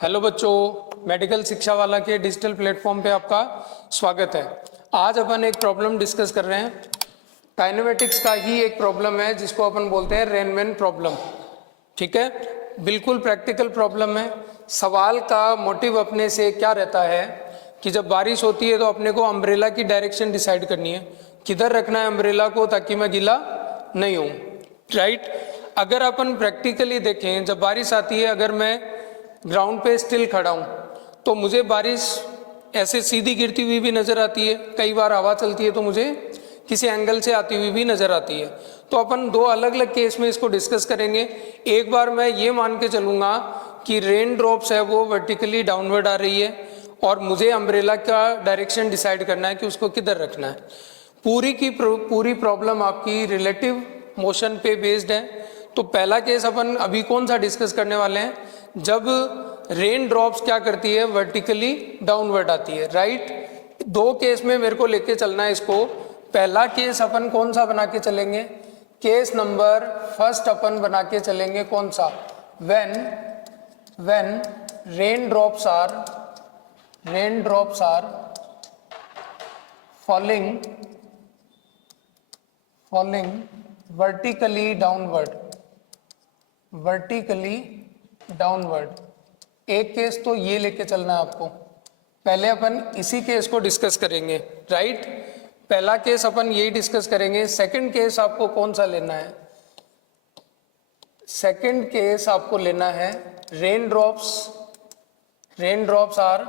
Hello बच्चों, medical शिक्षा वाला के डिजिटल प्लेटफॉर्म पे आपका स्वागत है। आज अपन एक प्रॉब्लम डिस्कस कर रहे हैं। काइनेमेटिक्स का ही एक प्रॉब्लम है जिसको अपन बोलते हैं रेनमैन प्रॉब्लम। ठीक है, बिल्कुल प्रैक्टिकल प्रॉब्लम है। सवाल का मोटिव अपने से क्या रहता है कि जब बारिश होती है तो अपने को अम्ब्रेला की डायरेक्शन डिसाइड करनी है, किधर रखना है अम्ब्रेला को ताकि मैं गीला नहीं हूँ। राइट, अगर अपन प्रैक्टिकली देखें, जब बारिश आती है, अगर मैं ग्राउंड पे स्टिल खड़ा हूँ तो मुझे बारिश ऐसे सीधी गिरती हुई भी नज़र आती है, कई बार हवा चलती है तो मुझे किसी एंगल से आती हुई भी नज़र आती है। तो अपन दो अलग अलग केस में इसको डिस्कस करेंगे। एक बार मैं ये मान के चलूँगा कि रेन ड्रॉप्स है वो वर्टिकली डाउनवर्ड आ रही है और मुझे अम्ब्रेला का डायरेक्शन डिसाइड करना है कि उसको किधर रखना है। पूरी की पूरी प्रॉब्लम आपकी रिलेटिव मोशन पे बेस्ड है। तो पहला केस अपन अभी कौन सा डिस्कस करने वाले हैं, जब रेन ड्रॉप्स क्या करती है, वर्टिकली डाउनवर्ड आती है। राइट, दो केस में मेरे को लेके चलना है इसको। पहला केस अपन कौन सा बना के चलेंगे, केस नंबर फर्स्ट अपन बना के चलेंगे कौन सा, when rain drops are falling vertically downward। एक केस तो ये लेके चलना है आपको। पहले अपन इसी केस को डिस्कस करेंगे। राइट, पहला केस अपन यही डिस्कस करेंगे। सेकंड केस आपको कौन सा लेना है, सेकंड केस आपको लेना है rain drops are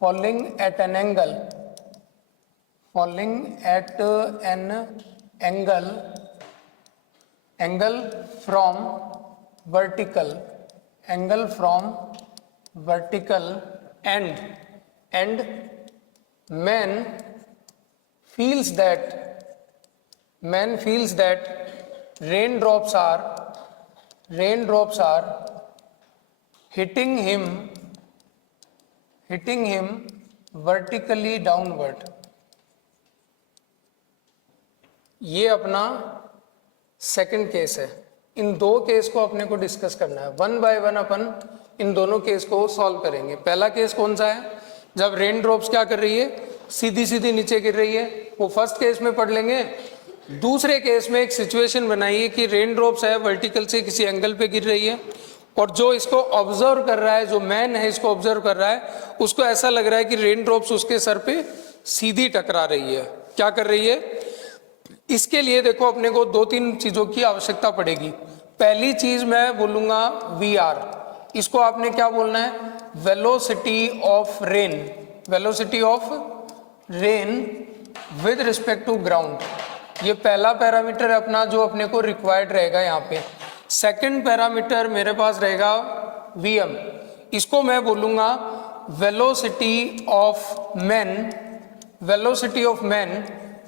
falling at an angle from vertical and man feels that raindrops are hitting him vertically downward। ये अपना सेकंड केस है। इन दो केस को अपने को डिस्कस करना है, वन बाय वन अपन इन दोनों केस को सॉल्व करेंगे। पहला केस कौन सा है, जब रेन ड्रॉप्स क्या कर रही है, सीधी सीधी नीचे गिर रही है, वो फर्स्ट केस में पढ़ लेंगे। दूसरे केस में एक सिचुएशन बनाइए कि रेन ड्रॉप्स है वर्टिकल से किसी एंगल पे गिर रही है और जो इसको ऑब्जर्व कर रहा है, जो मैन है इसको ऑब्जर्व कर रहा है, उसको ऐसा लग रहा है कि रेन ड्रॉप्स उसके सर पे सीधी टकरा रही है। क्या कर रही है, इसके लिए देखो अपने को दो तीन चीजों की आवश्यकता पड़ेगी। पहली चीज मैं बोलूंगा VR, इसको आपने क्या बोलना है, velocity of rain with respect to ground. ये पहला पैरामीटर है अपना जो अपने को रिक्वायर्ड रहेगा यहाँ पे। सेकंड पैरामीटर मेरे पास रहेगा VM, इसको मैं बोलूंगा velocity of man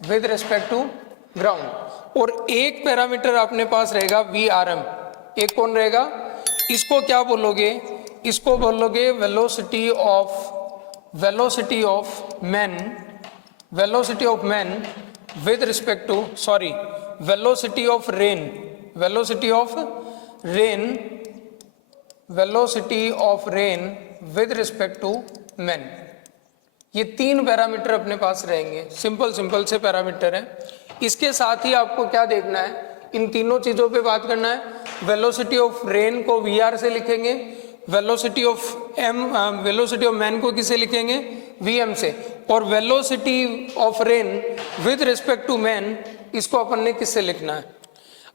with respect to ground. और एक पैरामीटर अपने पास रहेगा VRM। एक कौन रहेगा, इसको क्या बोलोगे, इसको बोलोगे velocity of man with respect to velocity of rain with respect to man. ये तीन पैरामीटर अपने पास रहेंगे, सिंपल से पैरामीटर है। इसके साथ ही आपको क्या देखना है, इन तीनों चीजों पे बात करना है। वेलोसिटी ऑफ रेन को VR से लिखेंगे, वेलोसिटी ऑफ मैन को किसे लिखेंगे, VM से, और velocity of rain with respect to man इसको अपन ने किससे लिखना है।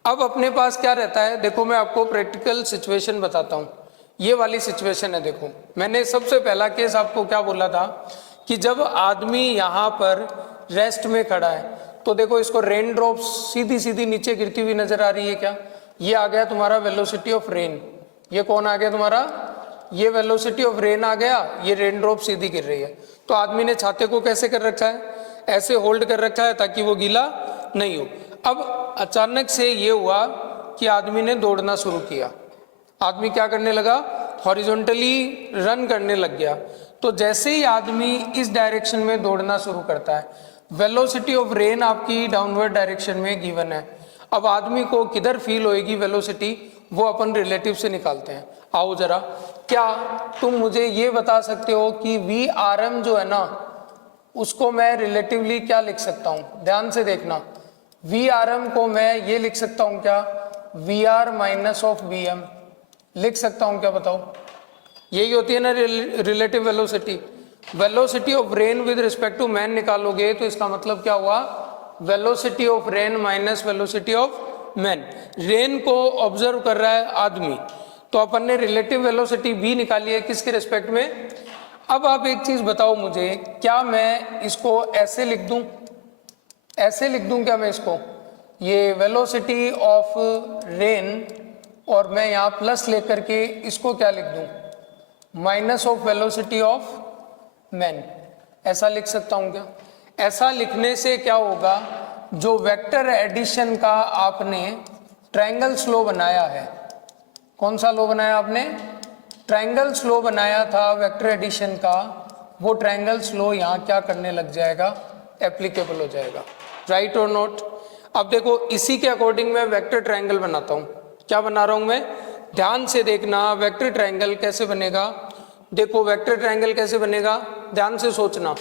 अब अपने पास क्या रहता है, देखो मैं आपको प्रैक्टिकल सिचुएशन बताता हूँ। ये वाली सिचुएशन है, देखो मैंने सबसे पहला केस आपको क्या बोला था कि जब आदमी यहाँ पर रेस्ट में खड़ा है तो देखो इसको रेन ड्रॉप्स सीधी सीधी नीचे गिरती हुई नजर आ रही है। क्या, ये आ गया तुम्हारा वेलोसिटी ऑफ रेन। ये कौन आ गया तुम्हारा, ये वेलोसिटी ऑफ रेन आ गया, ये रेन ड्रॉप सीधी गिर रही है। तो आदमी ने छाते को कैसे कर रखा है, ऐसे होल्ड कर रखा है ताकि वो गीला नहीं हो। अब अचानक से ये हुआ कि आदमी ने दौड़ना शुरू किया। आदमी क्या करने लगा, हॉरिजॉन्टली रन करने लग गया। तो जैसे ही आदमी इस डायरेक्शन में दौड़ना शुरू करता है, वेलोसिटी ऑफ रेन आपकी डाउनवर्ड डायरेक्शन में गिवन है। अब आदमी को किधर फील होएगी वेलोसिटी, वो अपन रिलेटिव से निकालते हैं। आओ जरा, क्या तुम मुझे ये बता सकते हो कि वी आर एम जो है ना, उसको मैं रिलेटिवली क्या लिख सकता हूँ? ध्यान से देखना, वी आर एम को मैं ये लिख सकता हूँ क्या, V R minus of V M लिख सकता हूँ क्या? बताओ, यही होती है ना relative velocity. Velocity of rain with respect to man निकालोगे तो इसका मतलब क्या हुआ, velocity of rain minus velocity of man. Rain को ऑब्जर्व कर रहा है आदमी, तो अपन ने रिलेटिव वेलोसिटी भी निकाली है किसके रिस्पेक्ट में। अब आप एक चीज बताओ मुझे, क्या मैं इसको ऐसे लिख दूं, ऐसे लिख दूं क्या मैं इसको, ये वेलोसिटी ऑफ रेन और मैं यहाँ प्लस लेकर के इसको क्या लिख दूं, minus of velocity of man, ऐसा लिख सकता हूं क्या? ऐसा लिखने से क्या होगा, जो वेक्टर एडिशन का आपने ट्रायंगल स्लो बनाया है, कौन सा लो बनाया आपने, ट्रायंगल स्लो बनाया था वेक्टर एडिशन का, वो ट्रायंगल स्लो यहाँ क्या करने लग जाएगा, एप्लीकेबल हो जाएगा। राइट और नोट? अब देखो, इसी के अकॉर्डिंग मैं वेक्टर ट्रायंगल बनाता हूँ। क्या बना रहा हूँ मैं? ध्यान से देखना, वेक्टर ट्रायंगल कैसे बनेगा। देखो वेक्टर ट्रायंगल कैसे बनेगा, ध्यान से सोचना।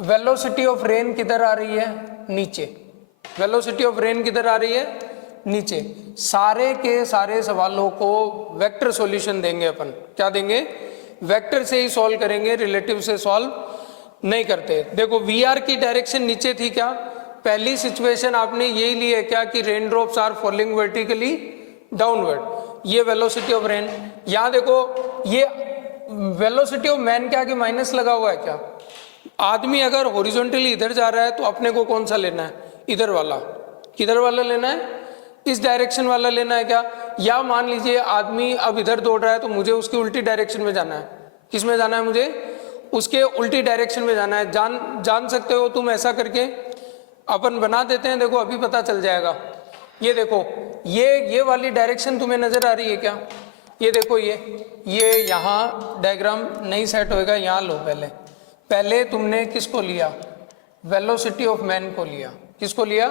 वेलोसिटी ऑफ रेन किधर आ रही है, नीचे। वेलोसिटी ऑफ रेन किधर आ रही है, नीचे। सारे के सारे सवालों को वेक्टर सॉल्यूशन देंगे अपन। क्या देंगे? वेक्टर से ही सॉल्व करेंगे, रिलेटिव से सॉल्व नहीं करते। देखो वी आर की डायरेक्शन नीचे थी क्या, पहली सिचुएशन आपने यही ली है क्या कि rain drops are falling vertically downward, ये वेलोसिटी ऑफ रेन। यहाँ देखो ये वेलोसिटी ऑफ मैन के आगे माइनस लगा हुआ है क्या? आदमी अगर हॉरिजॉन्टली इधर जा रहा है तो अपने को कौन सा लेना है, इधर वाला। किधर वाला लेना है, इस डायरेक्शन वाला लेना है क्या? या मान लीजिए आदमी अब इधर दौड़ रहा है तो मुझे उसकी उल्टी डायरेक्शन में जाना है। किस में जाना है मुझे? उसके उल्टी डायरेक्शन में जाना है। जान सकते हो तुम, ऐसा करके अपन बना देते हैं, देखो अभी पता चल जाएगा। ये देखो, ये वाली डायरेक्शन तुम्हें नजर आ रही है क्या? ये देखो, ये यहाँ डायग्राम नहीं सेट होएगा, यहाँ लो। पहले तुमने किसको लिया, वेलोसिटी ऑफ मैन को लिया। किसको लिया?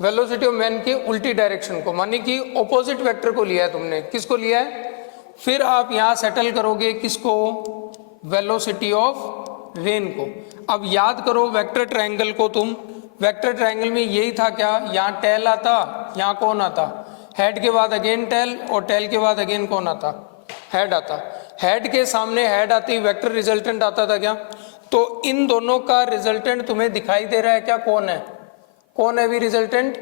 वेलोसिटी ऑफ मैन की उल्टी डायरेक्शन को, मानी कि ऑपोजिट वेक्टर को लिया है तुमने। किसको लिया है? फिर आप यहाँ सेटल करोगे किसको, वेलोसिटी ऑफ रेन को। अब याद करो वेक्टर ट्रायंगल को तुम, वेक्टर ट्रायंगल में यही था क्या, यहाँ टेल आता, यहाँ कौन आता, हेड के बाद अगेन टेल, और टेल के बाद अगेन कौन आता, हेड आता। हेड के सामने हेड आती, वेक्टर रिजल्टेंट आता था क्या? तो इन दोनों का रिजल्टेंट तुम्हें दिखाई दे रहा है क्या, कौन है? कौन है भी रिजल्टेंट?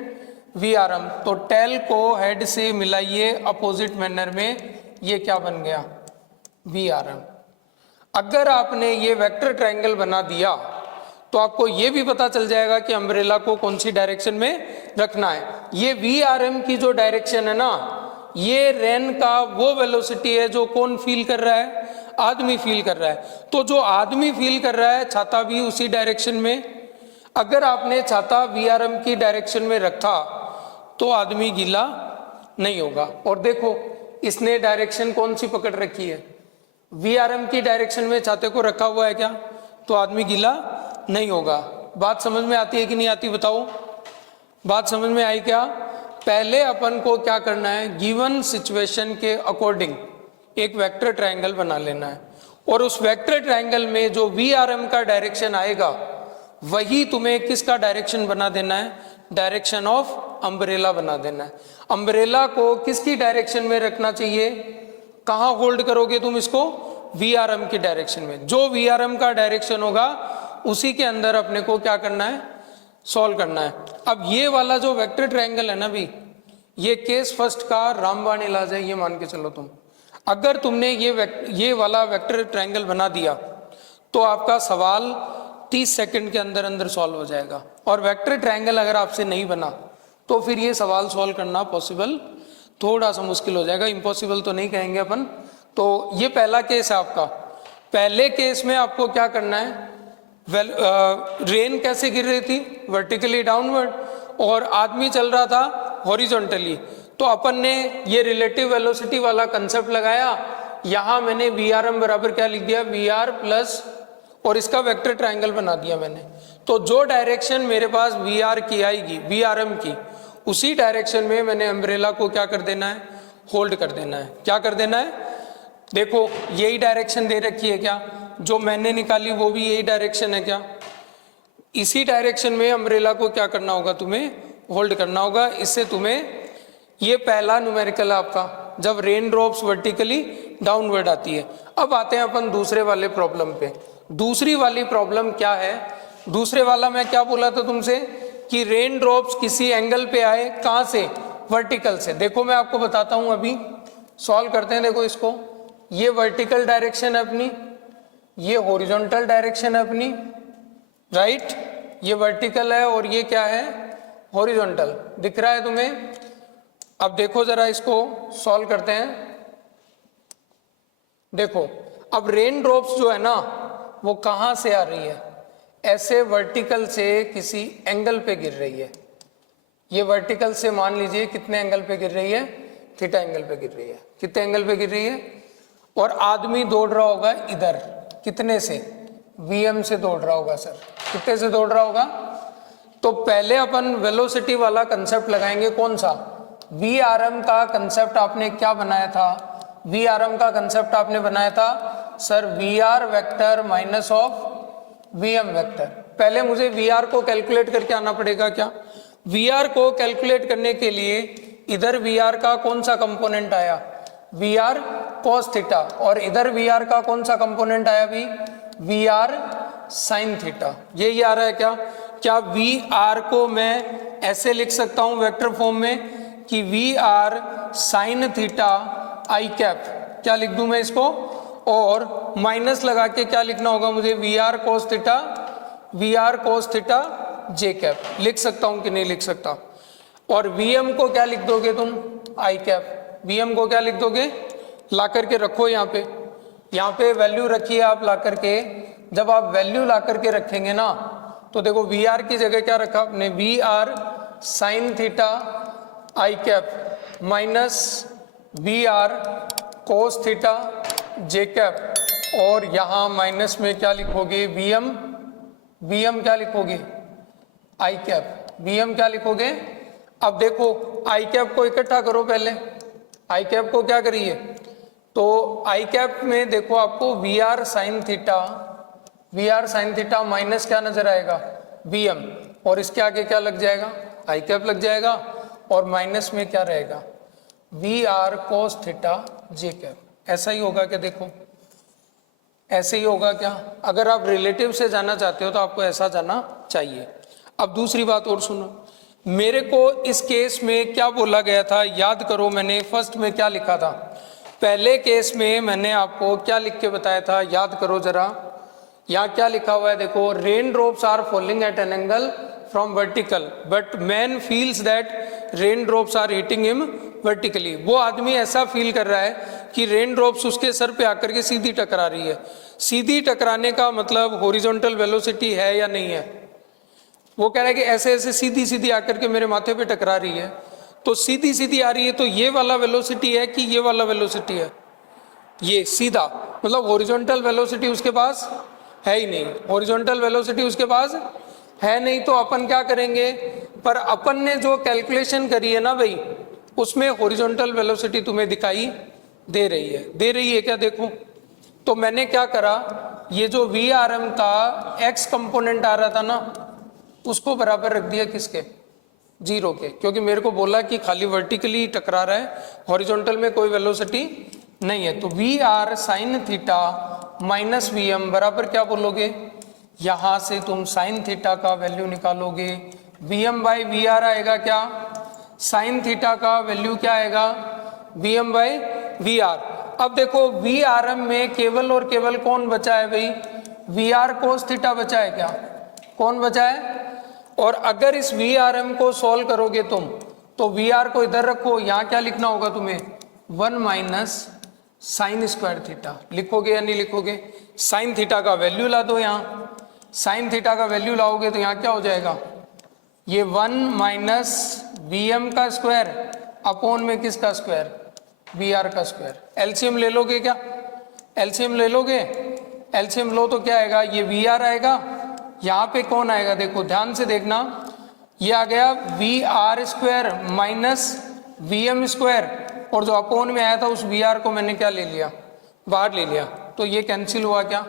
V R M. तो टेल को हेड से मिलाइए अपोजिट मैनर में, ये क्या बन गया, वी आर एम। अगर आपने ये वेक्टर ट्रायंगल बना दिया तो आपको ये भी पता चल जाएगा कि अम्ब्रेला को कौन सी डायरेक्शन में रखना है। ये वी आर एम की जो डायरेक्शन है ना, ये रेन का वो वेलोसिटी है जो कौन फील कर रहा है, आदमी फील कर रहा है। तो जो आदमी फील कर रहा है, छाता भी उसी डायरेक्शन में। अगर आपने छाता वी आर एम की डायरेक्शन में रखा तो आदमी गीला नहीं होगा। और देखो इसने डायरेक्शन कौन सी पकड़ रखी है, वी आर एम की डायरेक्शन में छाते को रखा हुआ है क्या, तो आदमी गीला नहीं होगा। बात समझ में आती है कि नहीं आती, बताओ। बात समझ में आई क्या? पहले अपन को क्या करना है, गिवन सिचुएशन के अकॉर्डिंग एक वेक्टर ट्रायंगल बना लेना है, और उस वेक्टर ट्रायंगल में जो वी आर एम का डायरेक्शन आएगा वही तुम्हें किसका डायरेक्शन बना देना है, डायरेक्शन ऑफ अम्ब्रेला बना देना है। अम्ब्रेला को किसकी डायरेक्शन में रखना चाहिए, कहाँ होल्ड करोगे तुम इसको, वी आर एम की डायरेक्शन में। जो वी आर एम का डायरेक्शन होगा उसी के अंदर अपने को क्या करना है, सॉल्व करना है। अब ये वाला जो वेक्टर ट्रायंगल है ना भी, ये केस फर्स्ट का रामबाण इलाज है, ये मान के चलो तुम। अगर तुमने ये वाला वेक्टर ट्रायंगल बना दिया तो आपका सवाल 30 सेकंड के अंदर अंदर सॉल्व हो जाएगा। और वेक्टर ट्रायंगल अगर आपसे नहीं बना तो फिर ये सवाल सॉल्व करना पॉसिबल थोड़ा सा मुश्किल हो जाएगा, इम्पॉसिबल तो नहीं कहेंगे अपन। तो ये पहला केस है आपका। पहले केस में आपको क्या करना है, रेन कैसे गिर रही थी, वर्टिकली डाउनवर्ड, और आदमी चल रहा था हॉरिजॉन्टली। तो अपन ने ये रिलेटिव वेलोसिटी वाला कंसेप्ट लगाया, यहाँ मैंने वी आर एम बराबर क्या लिख दिया, वी आर प्लस, और इसका वेक्टर ट्रायंगल बना दिया मैंने। तो जो डायरेक्शन मेरे पास वी आर की आएगी, वी आर एम की, उसी डायरेक्शन में मैंने अम्ब्रेला को क्या कर देना है, होल्ड कर देना है। क्या कर देना है, देखो यही डायरेक्शन दे रखी है क्या, जो मैंने निकाली वो भी यही डायरेक्शन है क्या, इसी डायरेक्शन में अम्ब्रेला को क्या करना होगा, तुम्हें होल्ड करना होगा। इससे तुम्हें, ये पहला न्यूमेरिकल है आपका, जब रेन ड्रॉप्स वर्टिकली डाउनवर्ड आती है। अब आते हैं अपन दूसरे वाले प्रॉब्लम पे। दूसरी वाली प्रॉब्लम क्या है, दूसरे वाला मैं क्या बोला था तुमसे कि रेन ड्रॉप्स किसी एंगल पे आए, कहाँ से, वर्टिकल से। देखो मैं आपको बताता हूं, अभी सॉल्व करते हैं। देखो इसको, ये वर्टिकल डायरेक्शन है अपनी, ये हॉरिजॉन्टल डायरेक्शन है अपनी, राइट, ये वर्टिकल है और ये क्या है, हॉरिजॉन्टल। दिख रहा है तुम्हें। अब देखो जरा इसको सॉल्व करते हैं। देखो अब रेन ड्रॉप्स जो है ना वो कहां से आ रही है, ऐसे वर्टिकल से किसी एंगल पे गिर रही है। ये वर्टिकल से मान लीजिए कितने एंगल पे गिर रही है, थीटा एंगल पे गिर रही है। कितने एंगल पे गिर रही है, और आदमी दौड़ रहा होगा इधर, कितने से, Vm से दौड़ रहा होगा। सर कितने से दौड़ रहा होगा, तो पहले अपन वेलोसिटी वाला कंसेप्ट लगाएंगे। कौन सा, Vrm का कंसेप्ट आपने क्या बनाया था, Vrm का कंसेप्ट आपने बनाया था sir Vr vector minus of Vm vector. पहले मुझे Vr को कैलकुलेट करके आना पड़ेगा। क्या, Vr को कैलकुलेट करने के लिए इधर Vr का कौन सा कंपोनेंट आया, Vr cos थीटा, और इधर Vr का कौन सा कंपोनेंट आया भी, Vr sin थीटा। यही आ रहा है क्या, क्या Vr को मैं ऐसे लिख सकता हूं वेक्टर फॉर्म में कि Vr sin theta I cap, क्या लिख दूं मैं इसको, और माइनस लगा के क्या लिखना होगा मुझे, Vr cos theta J cap. लिख सकता हूं कि नहीं लिख सकता। और Vm को क्या लिख दोगे तुम, आई कैप। Vm को क्या लिख दोगे, ला करके रखो यहाँ पे वैल्यू रखिए आप ला करके। जब आप वैल्यू ला करके रखेंगे ना, तो देखो Vr की जगह क्या रखा आपने, Vr sin theta I cap minus Vr cos theta J cap, और यहाँ माइनस में क्या लिखोगे, Vm क्या लिखोगे, आई कैप। Vm क्या लिखोगे। अब देखो आई कैप को इकट्ठा करो, पहले आई कैप को क्या करिए, तो आई कैप में देखो आपको Vr sin थीटा माइनस क्या नजर आएगा, Vm, और इसके आगे क्या लग जाएगा, आई कैप लग जाएगा, और माइनस में क्या रहेगा, Vr cos theta J cap. ऐसा ही होगा क्या, देखो ऐसे ही होगा क्या। अगर आप रिलेटिव से जाना चाहते हो तो आपको ऐसा जाना चाहिए। अब दूसरी बात और सुनो, मेरे को इस केस में क्या बोला गया था, याद करो मैंने फर्स्ट में क्या लिखा था। पहले केस में मैंने आपको क्या लिख के बताया था, याद करो जरा। यहाँ क्या लिखा हुआ है, देखो, rain drops are falling at an angle from vertical but man feels that rain drops are hitting him vertically. वो आदमी ऐसा फील कर रहा है कि रेन ड्रॉप्स उसके सर पे आकर के सीधी टकरा रही है। सीधी टकराने का मतलब हॉरिजॉन्टल वेलोसिटी है या नहीं है। वो कह रहा है कि ऐसे ऐसे सीधी सीधी आकर के मेरे माथे पे टकरा रही है, तो सीधी सीधी आ रही है, तो ये वाला वेलोसिटी है कि ये वाला वेलोसिटी है, ये सीधा, मतलब हॉरिजॉन्टल वेलोसिटी उसके पास है ही नहीं। हॉरिजॉन्टल वेलोसिटी उसके पास है नहीं, तो अपन क्या करेंगे, पर अपन ने जो कैलकुलेशन करी है ना भाई, उसमें हॉरिजॉन्टल वेलोसिटी तुम्हें दिखाई दे रही है क्या, देखो। तो मैंने क्या करा, ये जो Vrm का x कंपोनेंट आ रहा था ना, उसको बराबर रख दिया किसके, 0 के, क्योंकि मेरे को बोला कि खाली वर्टिकली टकरा रहा है, हॉरिजॉन्टल में कोई वेलोसिटी नहीं है। तो Vr sin theta minus Vm बराबर क्या बोलोगे, यहां से तुम sin थीटा का वैल्यू निकालोगे, Vm बाई Vr आएगा क्या, sin थीटा का वैल्यू क्या आएगा, Vm बाई Vr। अब देखो Vrm में केवल और केवल कौन बचा है भाई, Vr cos थीटा बचा है क्या, कौन बचा है। और अगर इस Vrm को सॉल्व करोगे तुम, तो Vr को इधर रखो, यहाँ क्या लिखना होगा तुम्हें, 1 माइनस साइन स्क्वायर थीटा। लिखोगे या नहीं लिखोगे, साइन थीटा का वैल्यू ला दो, यहाँ साइन थीटा का वैल्यू लाओगे तो यहाँ क्या हो जाएगा, ये 1 माइनस Vm का स्क्वायर अपॉन में किसका स्क्वायर, Vr का स्क्वायर। एलसीएम ले लोगे क्या, एलसीएम ले लोगे, एलसीएम लो तो क्या आएगा, ये Vr आएगा, यहाँ पे कौन आएगा, देखो ध्यान से देखना, ये आ गया V R square minus V M square, और जो अपोन में आया था उस वी आर को मैंने क्या ले लिया, बाहर ले लिया, तो ये कैंसिल हुआ क्या।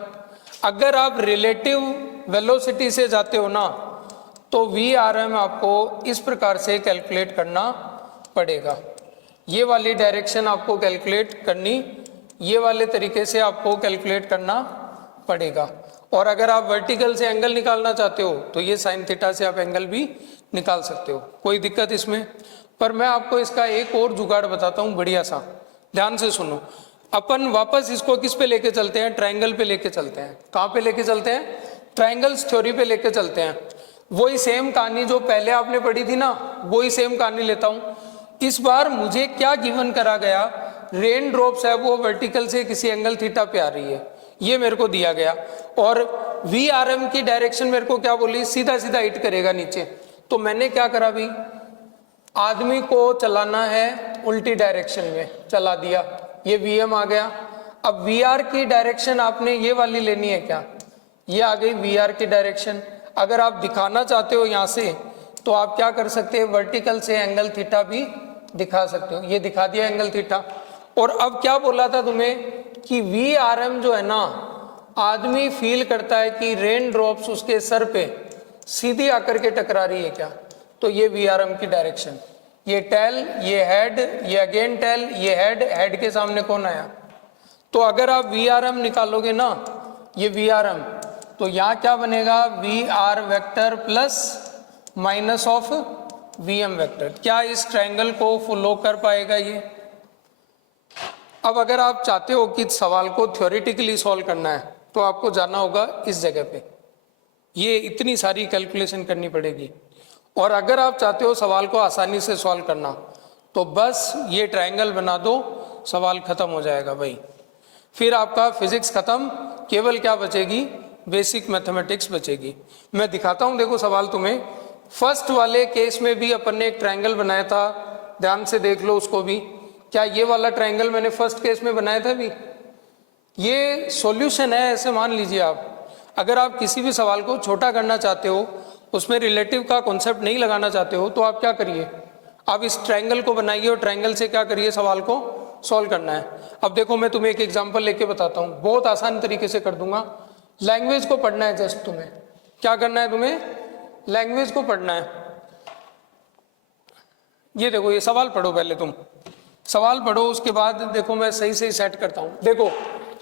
अगर आप रिलेटिव वेलोसिटी से जाते हो ना तो वी आर एम आपको इस प्रकार से कैलकुलेट करना पड़ेगा। ये वाली डायरेक्शन आपको कैलकुलेट करनी, ये वाले तरीके से आपको कैलकुलेट करना पड़ेगा। और अगर आप वर्टिकल से एंगल निकालना चाहते हो तो ये साइन थीटा से आप एंगल भी निकाल सकते हो, कोई दिक्कत इसमें। पर मैं आपको इसका एक और जुगाड़ बताता हूँ बढ़िया सा, ध्यान से सुनो। अपन वापस इसको किस पे लेके चलते हैं, ट्रायंगल पे लेके चलते हैं। कहाँ पे लेके चलते हैं, ट्रायंगल्स थ्योरी पे लेके चलते हैं। वही सेम कहानी जो पहले आपने पढ़ी थी ना, वही सेम कहानी लेता हूँ। इस बार मुझे क्या गिवन करा गया, रेन ड्रॉप्स है वो वर्टिकल से किसी एंगल थीटा पे आ रही है, ये मेरे को दिया गया। और वी आर एम की डायरेक्शन मेरे को क्या बोली, सीधा सीधा हिट करेगा नीचे। तो मैंने क्या करा भाई, आदमी को चलाना है उल्टी डायरेक्शन में, चला दिया, ये वी एम आ गया। अब वी आर की डायरेक्शन आपने ये वाली लेनी है क्या, ये आ गई वी आर की डायरेक्शन। अगर आप दिखाना चाहते हो यहाँ से तो आप क्या कर सकते हैं, वर्टिकल से एंगल थीटा भी दिखा सकते हो, ये दिखा दिया एंगल थीटा। और अब क्या बोला था तुम्हें कि वी आर एम जो है ना, आदमी फील करता है कि रेन ड्रॉप्स उसके सर पे सीधी आकर के टकरा रही है क्या, तो ये वी आर एम की डायरेक्शन। ये टेल, ये हेड, ये अगेन टेल, ये हेड, हेड के सामने कौन आया। तो अगर आप वी आर एम निकालोगे ना, ये वी आर एम, तो यहाँ क्या बनेगा, V R vector plus minus of V M vector. क्या इस ट्रायंगल को फॉलो कर पाएगा ये। अब अगर आप चाहते हो कि सवाल को थ्योरेटिकली सॉल्व करना है तो आपको जाना होगा इस जगह पे, ये इतनी सारी कैलकुलेशन करनी पड़ेगी। और अगर आप चाहते हो सवाल को आसानी से सॉल्व करना तो बस ये ट्रायंगल बना दो, सवाल खत्म हो जाएगा भाई। फिर आपका फिजिक्स खत्म, केवल क्या बचेगी, बेसिक मैथमेटिक्स बचेगी। मैं दिखाता हूँ, देखो सवाल तुम्हें। फर्स्ट वाले केस में भी अपन ने एक ट्रायंगल बनाया था, ध्यान से देख लो उसको भी। क्या ये वाला ट्रायंगल मैंने फर्स्ट केस में बनाया था भी, ये सॉल्यूशन है ऐसे मान लीजिए आप। अगर आप किसी भी सवाल को छोटा करना चाहते हो, उसमें रिलेटिव का कॉन्सेप्ट नहीं लगाना चाहते हो, तो आप क्या करिए, आप इस ट्रायंगल को बनाइए और ट्रायंगल से क्या करिए, सवाल को सॉल्व करना है। अब देखो मैं तुम्हें एक एग्जांपल लेके बताता हूँ, बहुत आसान तरीके से कर दूंगा। लैंग्वेज को पढ़ना है, जस्ट तुम्हें क्या करना है, तुम्हें लैंग्वेज को पढ़ना है। ये देखो, ये सवाल पढ़ो, पहले तुम सवाल पढ़ो, उसके बाद देखो मैं सही सही सेट करता हूँ। देखो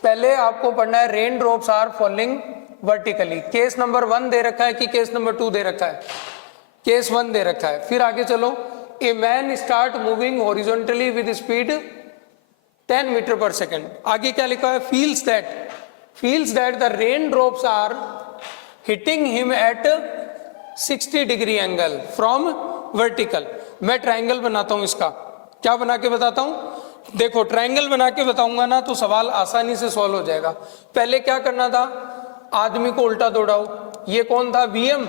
पहले आपको पढ़ना है rain drops are falling vertically. Case number 1 दे रखा है कि केस नंबर 2 दे रखा है, केस 1 दे रखा है। फिर आगे चलो, a man start moving horizontally with speed 10 metre पर सेकेंड। आगे क्या लिखा है, feels that the rain drops are hitting him at 60 degree angle from vertical. मैं ट्रायंगल बनाता हूं, इसका क्या बना के बताता हूं, देखो ट्रायंगल बना के बताऊंगा ना तो सवाल आसानी से सॉल्व हो जाएगा। पहले क्या करना था, आदमी को उल्टा दौड़ाओ, ये कौन था, वीएम।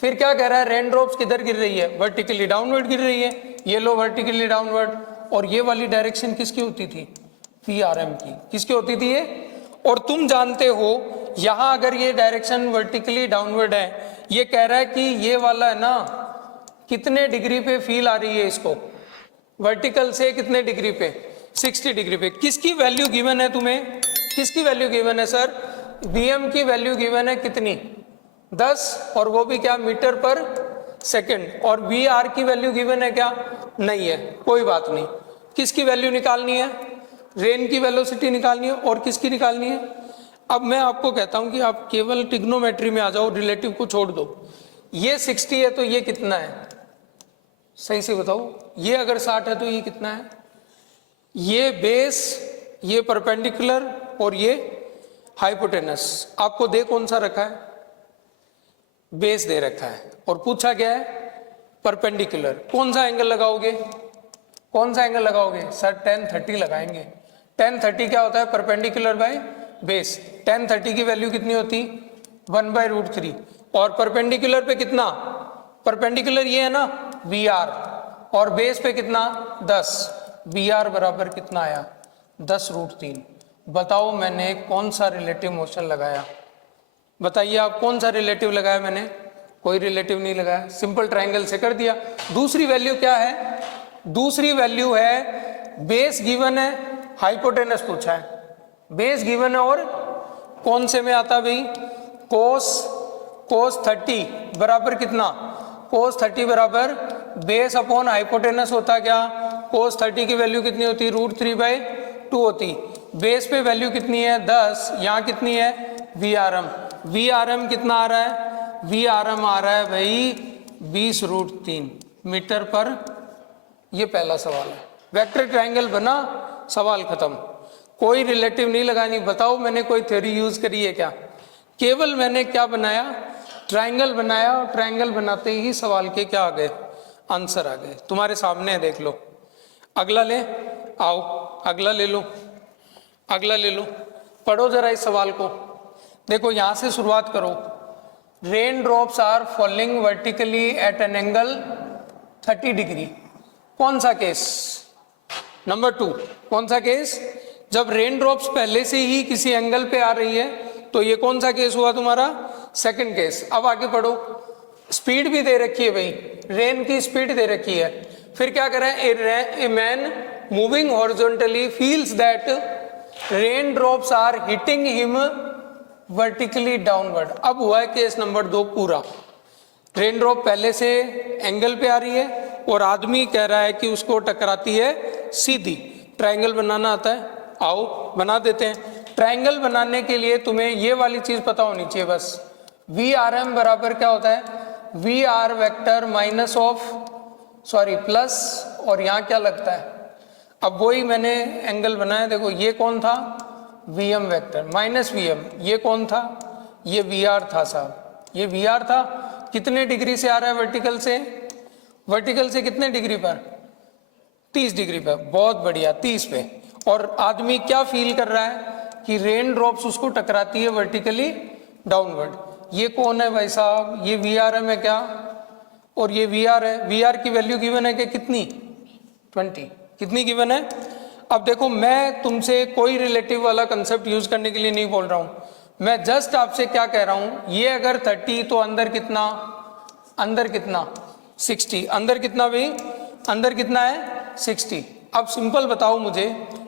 फिर क्या कह रहा है, रेन ड्रॉप्स किधर गिर रही है, वर्टिकली डाउनवर्ड गिर रही है, ये लो वर्टिकली डाउनवर्ड। और ये वाली डायरेक्शन किसकी होती थी, वी आर एम की। किसकी होती थी ये, और तुम जानते हो यहां अगर ये डायरेक्शन वर्टिकली डाउनवर्ड है, ये कह रहा है कि ये वाला है ना कितने डिग्री पे फील आ रही है इसको, वर्टिकल से कितने डिग्री पे, 60 डिग्री पे। किसकी वैल्यू गिवन है तुम्हें, किसकी वैल्यू गिवन है सर, वीएम की वैल्यू गिवन है कितनी, 10, और वो भी क्या, मीटर पर सेकंड। और वी आर की वैल्यू गिवन है क्या, नहीं है, कोई बात नहीं। किसकी वैल्यू निकालनी है, रेन की वेलोसिटी निकालनी है, और किसकी निकालनी है। अब मैं आपको कहता हूं कि आप केवल ट्रिग्नोमेट्री में आ जाओ, रिलेटिव को छोड़ दो। ये 60 है तो ये कितना है, सही से बताओ, ये अगर 60 है तो ये कितना है, ये बेस, ये परपेंडिकुलर और ये हाइपोटेनस। आपको दे कौन सा रखा है, बेस दे रखा है, और पूछा गया है परपेंडिकुलर। कौन सा एंगल लगाओगे, कौन सा एंगल लगाओगे सर, tan 30 लगाएंगे। tan 30 क्या होता है, परपेंडिकुलर बाय बेस। tan 30 की वैल्यू कितनी होती, 1/√3। और परपेंडिकुलर पे कितना, परपेंडिकुलर ये है ना वी आर, और बेस पे कितना 10, वी आर बराबर कितना आया 10√3। बताओ मैंने कौन सा रिलेटिव मोशन लगाया, बताइए आप कौन सा रिलेटिव लगाया मैंने, कोई रिलेटिव नहीं लगाया, सिंपल ट्राइंगल से कर दिया। दूसरी वैल्यू क्या है? दूसरी वैल्यू है बेस गिवन है, हाइपोटेनस पूछा है, बेस गिवन है और कौन से में आता भाई? कोस 30 बराबर कितना? कोस 30 बराबर बेस अपॉन हाइपोटेनस होता क्या? कोस 30 की वैल्यू कितनी होती? √3/2 होती। बेस पे वैल्यू कितनी है? 10। यहाँ कितनी है? VRM। VRM कितना आ रहा है? VRM आ रहा है भाई 20√3 मीटर पर। ये पहला सवाल है। वेक्टर ट्रायंगल बना, सवाल खत्म, कोई रिलेटिव नहीं लगानी। बताओ मैंने कोई थ्योरी यूज करी है क्या? केवल मैंने क्या बनाया? ट्रायंगल बनाया, और ट्रायंगल बनाते ही सवाल के क्या आ गए? आंसर आ गए। तुम्हारे सामने है, देख लो। अगला ले आओ, अगला ले लो, अगला ले लो, पढ़ो जरा इस सवाल को। देखो यहां से शुरुआत करो। Rain drops are falling vertically at an angle 30 degree. कौन सा केस? नंबर 2। कौन सा केस? जब रेन ड्रॉप्स पहले से ही किसी एंगल पे आ रही है, तो ये कौन सा केस हुआ तुम्हारा? Second case. अब आगे पढ़ो। स्पीड भी दे रखी है भाई, रेन की स्पीड दे रखी है। फिर क्या करें? A man moving horizontally feels that rain drops are hitting him vertically downward. अब हुआ है केस नंबर 2 पूरा। रेन ड्रॉप पहले से एंगल पे आ रही है और आदमी कह रहा है कि उसको टकराती है सीधी। ट्रायंगल बनाना आता है? आओ बना देते हैं। ट्रायंगल बनाने के लिए तुम्हें ये वाली चीज पता होनी चाहिए बस। VRM बराबर क्या होता है? VR vector minus of plus, और यहाँ क्या लगता है? अब वही मैंने एंगल बनाया। देखो ये कौन था? VM vector minus VM। ये कौन था? ये VR था साहब, ये VR था। कितने डिग्री से आ रहा है? वर्टिकल से। वर्टिकल से कितने डिग्री पर? 30 डिग्री पर। बहुत बढ़िया, 30 पे। और आदमी क्या फील कर रहा है? कि रेन ड्रॉप्स उसको टकराती है वर्टिकली डाउनवर्ड। ये कौन है भाई साहब? ये VRM है क्या? और ये VR है। VR की वैल्यू गिवन है कि कितनी? 20। कितनी गिवन है? अब देखो मैं तुमसे कोई रिलेटिव वाला कंसेप्ट यूज करने के लिए नहीं बोल रहा हूं। मैं जस्ट आपसे क्या कह रहा हूं, ये अगर 30 तो अंदर कितना? अंदर कितना? 60। अंदर कितना भाई? अंदर कितना है? 60। अब सिंपल बताओ मुझे,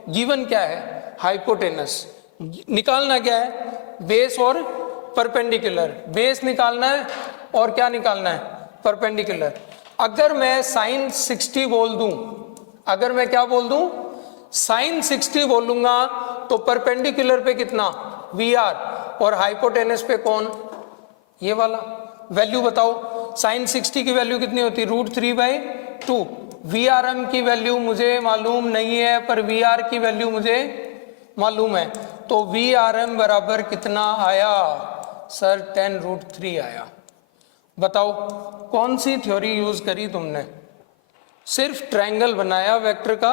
गिवन क्या है? हाइपोटेनस। निकालना क्या है? बेस और परपेंडिकुलर। बेस निकालना है और क्या निकालना है? परपेंडिकुलर। अगर मैं साइन 60 बोल दूं, अगर मैं क्या बोल दूं? साइन 60 बोलूंगा, तो परपेंडिकुलर पे कितना? VR। और हाइपोटेनस पे कौन? ये वाला। वैल्यू बताओ। साइन 60 की वैल्यू कितनी होती? √3/2। VRM की वैल्यू मुझे मालूम नहीं है, पर VR की वैल्यू मुझे मालूम है। तो VRM बराबर कितना आया सर? 10√3 आया। बताओ कौन सी थ्योरी यूज करी तुमने? सिर्फ ट्रायंगल बनाया वेक्टर का,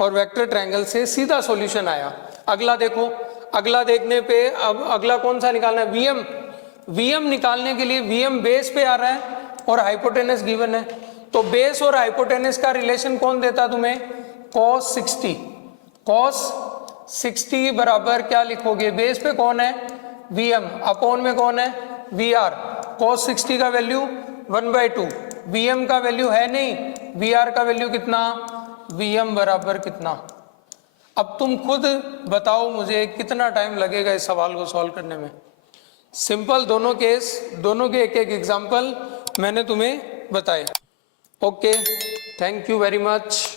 और वेक्टर ट्रायंगल से सीधा सॉल्यूशन आया। अगला देखो। अगला देखने पे अब अगला कौन सा निकालना है? VM। VM निकालने के लिए VM बेस पे आ रहा है और हाइपोटेनस गिवन है, तो बेस और हाइपोटेनस का रिलेशन कौन देता तुम्हें? cos 60। cos 60 बराबर क्या लिखोगे? बेस पे कौन है? VM। अपॉन में कौन है? VR। cos 60 का वैल्यू 1/2। VM का वैल्यू है नहीं, VR का वैल्यू कितना? VM बराबर कितना? अब तुम खुद बताओ मुझे कितना टाइम लगेगा इस सवाल को सॉल्व करने में। सिंपल दोनों केस, दोनों के एक एक एग्जाम्पल मैंने तुम्हें बताए। Okay, thank you very much.